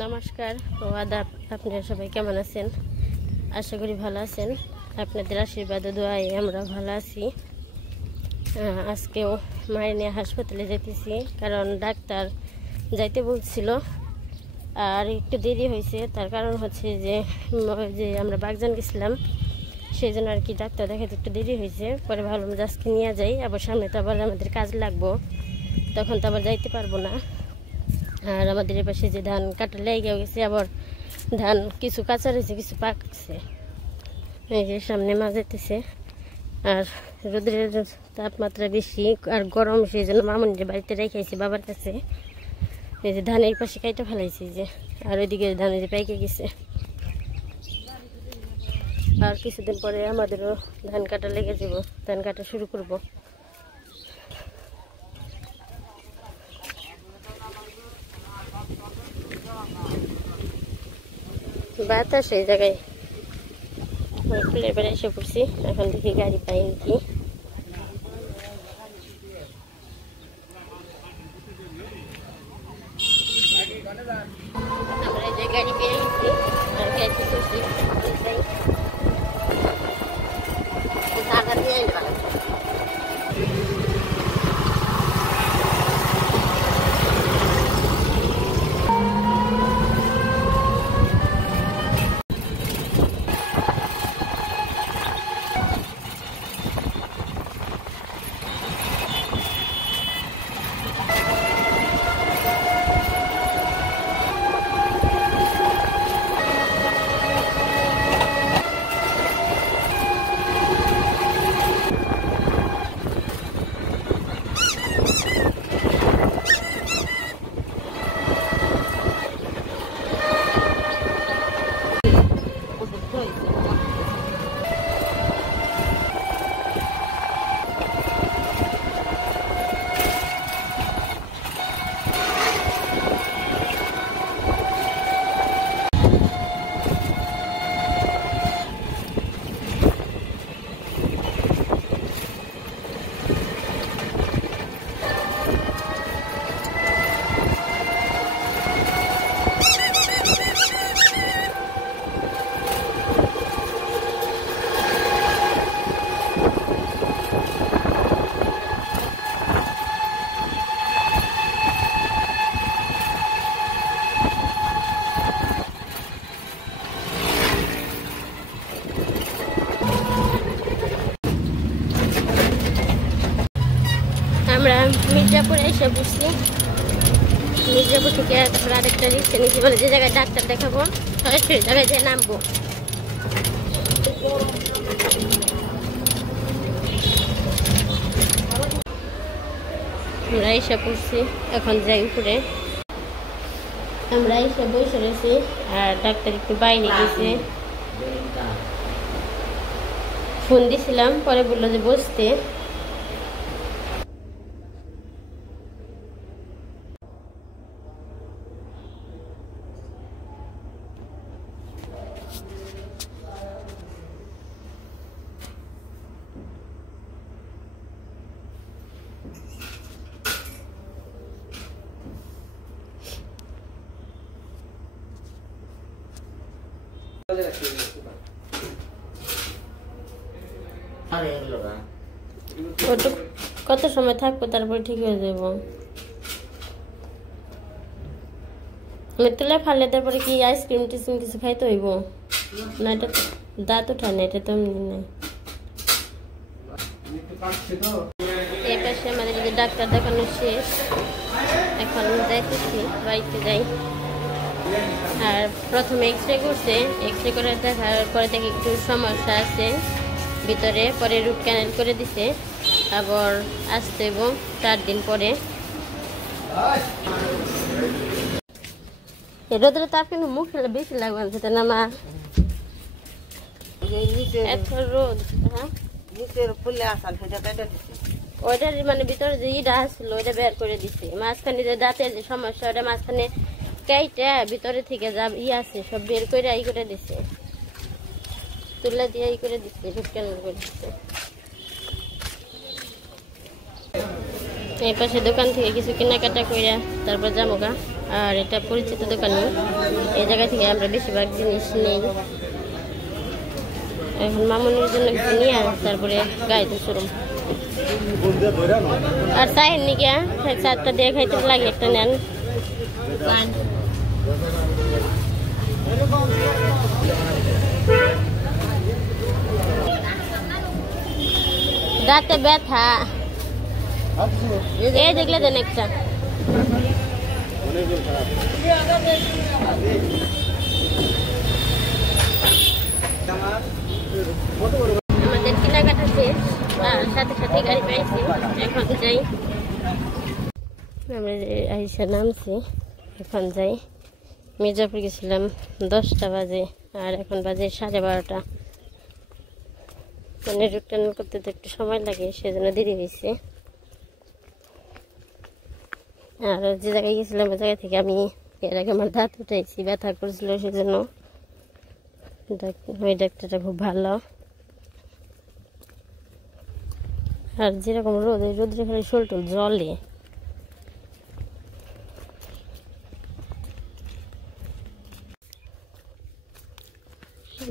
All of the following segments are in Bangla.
নমস্কার ও আদাব। আপনারা সবাই কেমন আছেন? আশা করি ভালো আছেন। আপনাদের আশীর্বাদ ও দোয়ায় আমরা ভালো আছি। আজকেও মায়ের নিয়ে হাসপাতালে যেতেছি, কারণ ডাক্তার যাইতে বলছিল আর একটু দেরি হয়েছে। তার কারণ হচ্ছে যে আমরা বাগজান গেছিলাম, সেই জন্য আর কি ডাক্তার দেখাতে একটু দেরি হয়েছে। পরে ভাবলাম যে আজকে নিয়ে যাই, আবার সামনে তো আবার আমাদের কাজ লাগবো, তখন তো আবার যাইতে পারবো না। আর আমাদের পাশে যে ধান কাটা লেগে গেছে, আবার ধান কিছু কাঁচা রয়েছে, কিছু পাকছে। এই যে সামনে মা যেতেছে, আর রোদের তাপমাত্রা বেশি আর গরম, সেই জন্য মামুনির বাড়িতে রেখেছি বাবার কাছে। এই যে ধানের পাশে কাইটা ফেলাইছি যে, আর ওইদিকে ধান যে পাইকে গেছে। আর কিছুদিন পরে আমাদেরও ধান কাটা লেগে যাব, ধান কাটা শুরু করব। বাতাস এই জায়গায় এবারে এসে পড়ছি। এখন দেখি গাড়ি পাই নাকি। আমরা যে গাড়ি পেয়ে গেছি আর গাড়ি করছি আমরা মির্জাপুরে এসে বসছি। মির্জাপুর থেকে তারপর আরেকটা রিক্সা নিচ্ছি, বলে যে জায়গায় ডাক্তার দেখাবো সরাসরি জায়গায় যেয়ে নামবো। আমরা এসে পড়ছি, এখন যাই উপরে। আমরা এসে বসে রয়েছি আর ডাক্তার একটু বাইরে গেছে। ফোন দিছিলাম, পরে বললো যে বসতে। কত সময় থাকবো, তারপরে ঠিক হয়ে যাবো। তুলে ফালে তারপরে কি আইসক্রিম টিসক্রিম কিছু খাইতে হইব না? এটা দাঁত উঠায় না, এটা তো নাই। এই পাশে আমাদের যদি ডাক্তার দেখানো শেষ, এখন যাইতেছি বাড়িতে যাই। আর প্রথমে এক্সরে করছে, এক্সরে করে দেখার পরে দেখি একটু সমস্যা আছে ভিতরে, পরে রুট ক্যানেল করে দিছে। আবার আসতে এবং 4 দিন পরে। রোদের তাপ কিন্তু মুখ খেলে বেশি লাগবে সেটা না মা? এত রোদ। হ্যাঁ, ওইটার মানে ভিতরে যে ইটা আসছিল ওইটা বের করে দিছে। মাঝখানে যে দাঁতের যে সমস্যা, ওটা মাঝখানে কেটে ভিতরে থেকে যা আছে সব বের করে করে দিছে, তুলে দিয়ে করে দিচ্ছে, রুট ক্যানেল করে দিচ্ছে। এই পাশে দোকান থেকে কিছু কেনাকাটা কইরা তারপর যাবো গা। আর এটা পরিচিত দোকানে, এই জায়গা থেকে আমরা বেশিরভাগ জিনিস নেই। এখন মামুনির জন্য কিছু নিয়ে তারপরে গাইতে শুরু। আর চায়ের নিকে চারটা দিয়ে খাইতে লাগে, একটা নেন। দাঁতে ব্যথা, এই দেখলে দেন একটা। আমাদের কেনাকাটা শেষ, সাথে সাথে গাড়ি পাইছি, এখন যাই। আমরা আইসা নামছি, এখন যাই। মির্জাপুর গেছিলাম 10টা বাজে, আর এখন বাজে 12:30। মানে রিটার্ন করতে তো একটু সময় লাগে, সেজন্য দেরি হয়েছে। আর যে জায়গায় গেছিলাম ওই জায়গা থেকে আমি এর আগে আমার দাঁত উঠাইছি, ব্যথা করছিল, সেজন্য ওই ডাক্তারটা খুব ভালো। আর যেরকম রোদ, ওই রোদ্রে খালি শোল টোল জলে।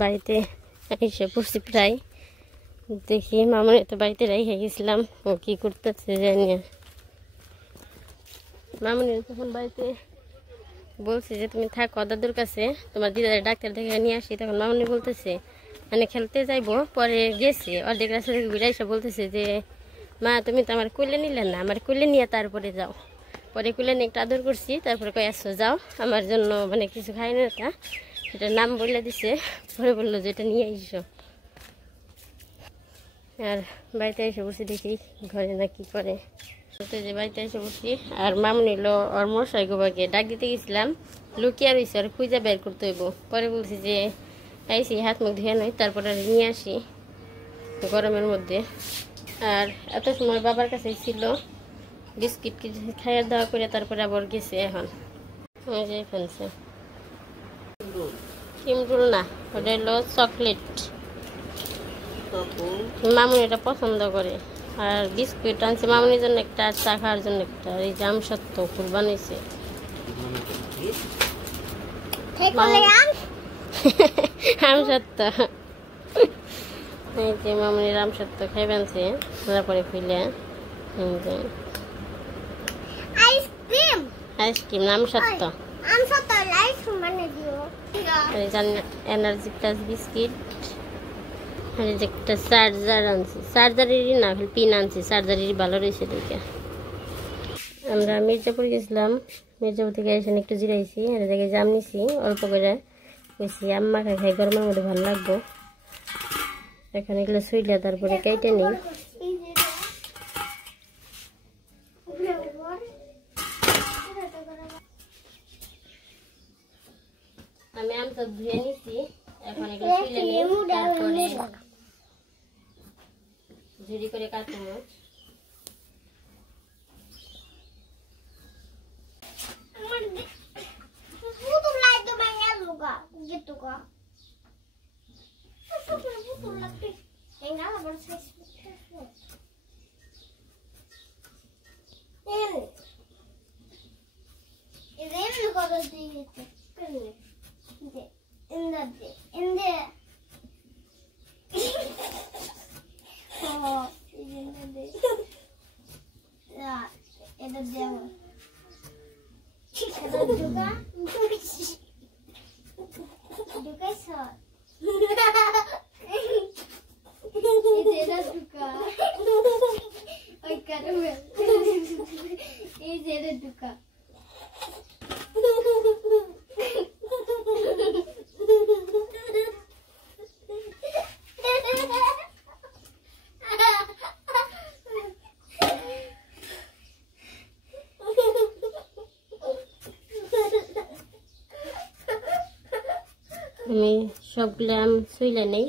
বাড়িতে এসে পড়ছি প্রায়, দেখি মামুনি তো বাড়িতে রেখে গেছিলাম, ও কি করতেছে জানি। মামুনি তখন বাড়িতে বলছে যে তুমি থাকো দাদুর কাছে, তোমার দিদার ডাক্তার দেখে নিয়ে আসি। তখন মামুনি বলতেছে মানে খেলতে যাইবো, পরে গেছে অর্ধেক রাস্তা থেকে ঘুরে এসে বলতেছে যে মা তুমি তো আমার কোলে নিলে না, আমার কোলে নিয়ে তারপরে যাও। পরে কোলে নিয়ে একটু আদর করছি, তারপরে কয়ে আসছো যাও, আমার জন্য মানে কিছু খাই না, এটার নাম বলে দিছে। পরে বললো যে এটা নিয়ে এসো। আর বাড়িতে এসে বসে দেখি ঘরে না কি করে, যে বাড়িতে এসে বসি। আর মামুনি হলো ওর মশাই গোবাকে ডাক দিতে গেছিলাম, লুকিয়ে রয়েছে, আর খুঁজে বের করতে হইব। পরে বলছি যে আইসি হাত মুখ ধুয়ে নই, তারপরে নিয়ে আসি গরমের মধ্যে। আর এত সময় বাবার কাছে ছিল, বিস্কিট কিছু খাইয়া দাওয়া করে তারপরে আবার গেছে। এখন ওই যে ফেলছে ক্রিমরোল না, ওটা হলো চকলেট। মামুনি এটা পছন্দ করে। আর বিস্কুট আনছে মামুনির জন্য একটা, আর চা খাওয়ার জন্য একটা। আর এই জাম সত্য ফুল বানাইছে আম সত্য, এই যে মামুনির আম সত্য খাই বানছে, তারপরে খুলে আইসক্রিম আম সত্য, এনার্জি প্লাস বিস্কিট। আর এই যে একটা চার্জার আনছি, চার্জারেরই না পিন আনছি, চার্জারেরই ভালো রয়েছে দেখে। আমরা মির্জাপুর গেছিলাম, মির্জাপুর থেকে এসে একটু জিরাইছি। আর জায়গায় জাম নিছি অল্প করে, বেশি আম্মা খাই গরমের মধ্যে ভালো লাগবো। এখন এগুলো শুইলে তারপরে কেটে নিই। আমি আম সব ধুয়ে নিছি, এখন এগুলো শুইলে নিই, তারপরে ঝুড়ি করে কাটবো। আমি সবগুলো আম শুইলে নেই।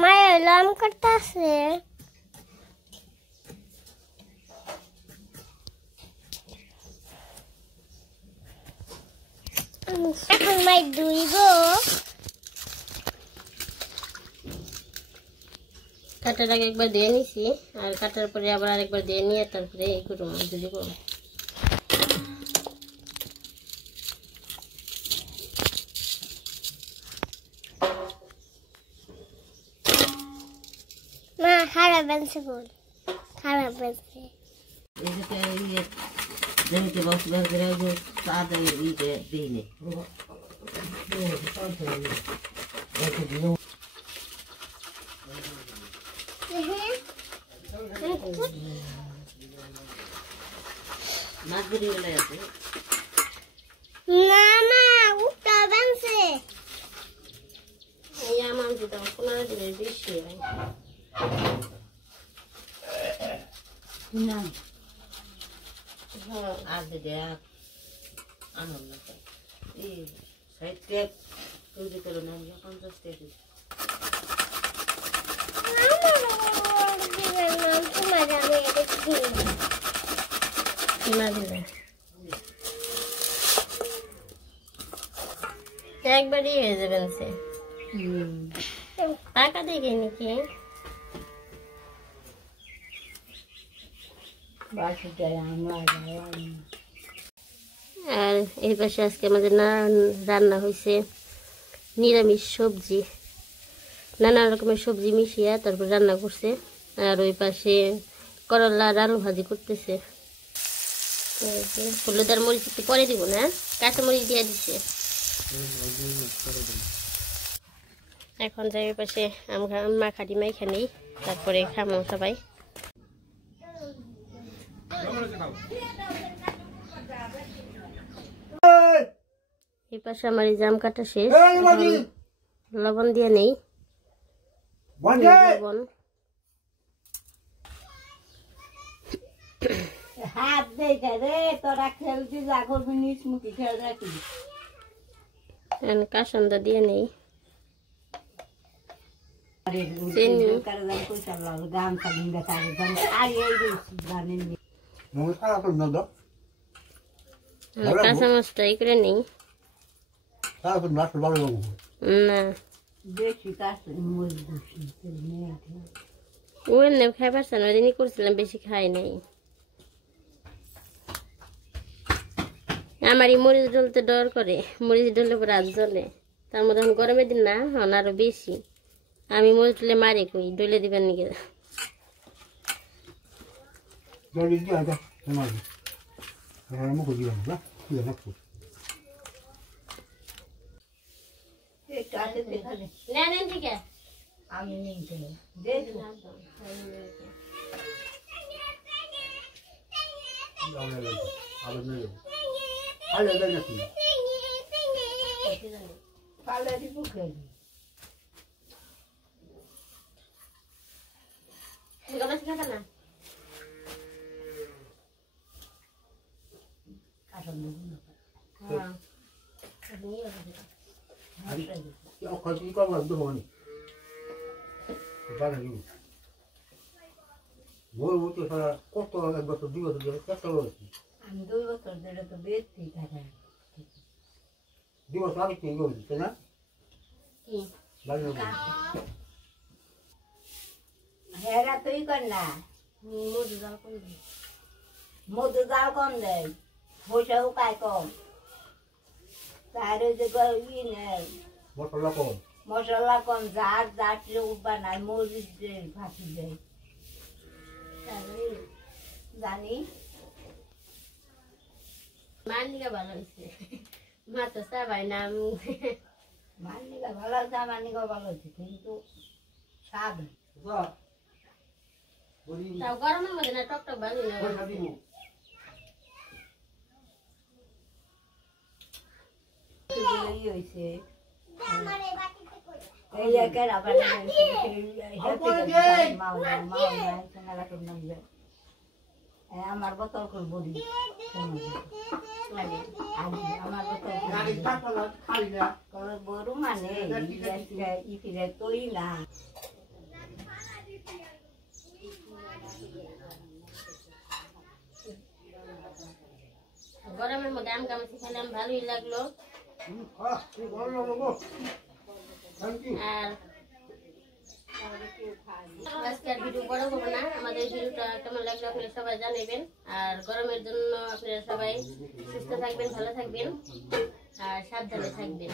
মায়ের লাম করতেছে এখন মাই দুইব কাটার আগে একবার দিয়ে নিছি আর কাটার পরে আবার আরেকবার দিয়ে নিয়ে তারপরে এই করব দিব মা খারাপ বেনছে বল খারাপ বেনছে এটাকে ইয়ে জমিতে বসবাস করে যে সাদা ইয়ে দিনে মাছ ধরে গেলে আছে না না উঠা বেনছে এই আমার যেটা কোন দিনের বেশি হয় না আর দিদি আনন্দ এই সাইড ট্যাপ তৈরি করে না 50 টাকা একবারই হয়ে যাবেন সে টাকা দেখে নাকি আর এই পাশে আজকে আমাদের রান্না হয়েছে নিরামিষ সবজি নানা রকমের সবজি মিশিয়ে তারপর রান্না করছে আর ওই পাশে করলা আর আলু ভাজি করতেছে হলুদ আর মরিচ একটু পরে দিব না কাঁচা মরিচ দিয়ে দিচ্ছে এখন যাই ওই পাশে আমরা মাখাটি মাইখা নেই তারপরে খামো সবাই এই পাশে আমার এই জাম কাটা শেষ লবণ দিয়ে নেই লবণ হাত দেখে রে তোরা খেলতে যা করবি নিচ মুখে খেল রাখি কাসন্দা দিয়ে নেই কাঁচা মাছটা এই করে নেই না ওই খাই পারছেন ওই দিনই করছিলাম বেশি খাই নাই আমার এই মরিচ ডলতে ডর করে মরিচ ডলে পরে হাত জ্বলে তার মধ্যে এখন গরমের দিন না হন আরো বেশি আমি মরিচ ডলে মারি কই ডলে দিবেন নাকি ঠিক আছে আমি আমি 2 বছর ধরে তো বেশি টাকা 2 বছর আগে কি হয়েছে না হেরা তুই কর না মধু জাল কম দেয় পয়সাও পায় কম তার যে মশলা কম জাত জাতলে বানায় মরিচ দেয় ফাঁসি দেয় জানি মানিকা ভালো হয়েছে মা তো সবাই নাম মানিকা ভালো হয়েছে মানিকা ভালো হয়েছে কিন্তু স্বাদ তাও গরমের মধ্যে না টকটক ভালো না হয়েছে এই একের আবার আমার বোতল করে বলি আমার বোতল বড় মানে ই ফিরে তুই না গরমের মধ্যে আম কামাচ্ছি খেলাম, ভালোই লাগলো। আর আজকে আর ভিডিও বড় করবো না, আমাদের ভিডিওটা কেমন লাগলো আপনারা সবাই জানাবেন। আর গরমের জন্য আপনারা সবাই সুস্থ থাকবেন, ভালো থাকবেন আর সাবধানে থাকবেন।